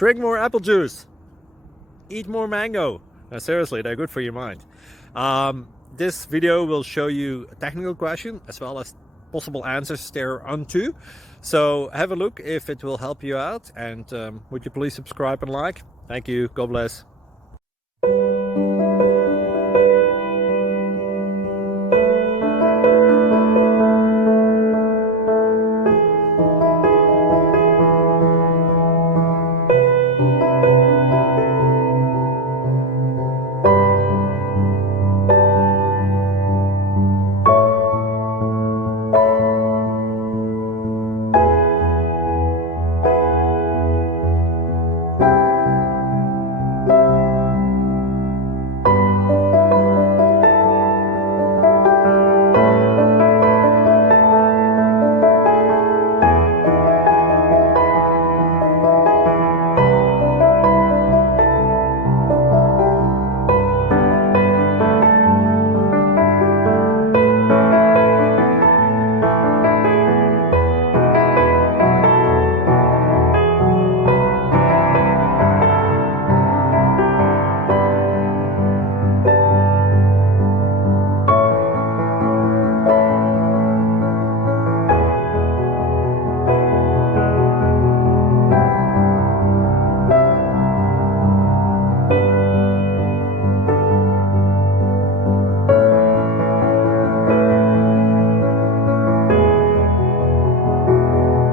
Drink more apple juice. Eat more mango. Seriously, they're good for your mind. This video will show you a technical question as well as possible answers thereunto. So have a look if it will help you out, and would you please subscribe and like? Thank you. God bless.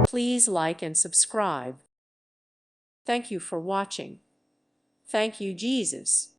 Please like and subscribe. Thank you for watching. Thank you, Jesus.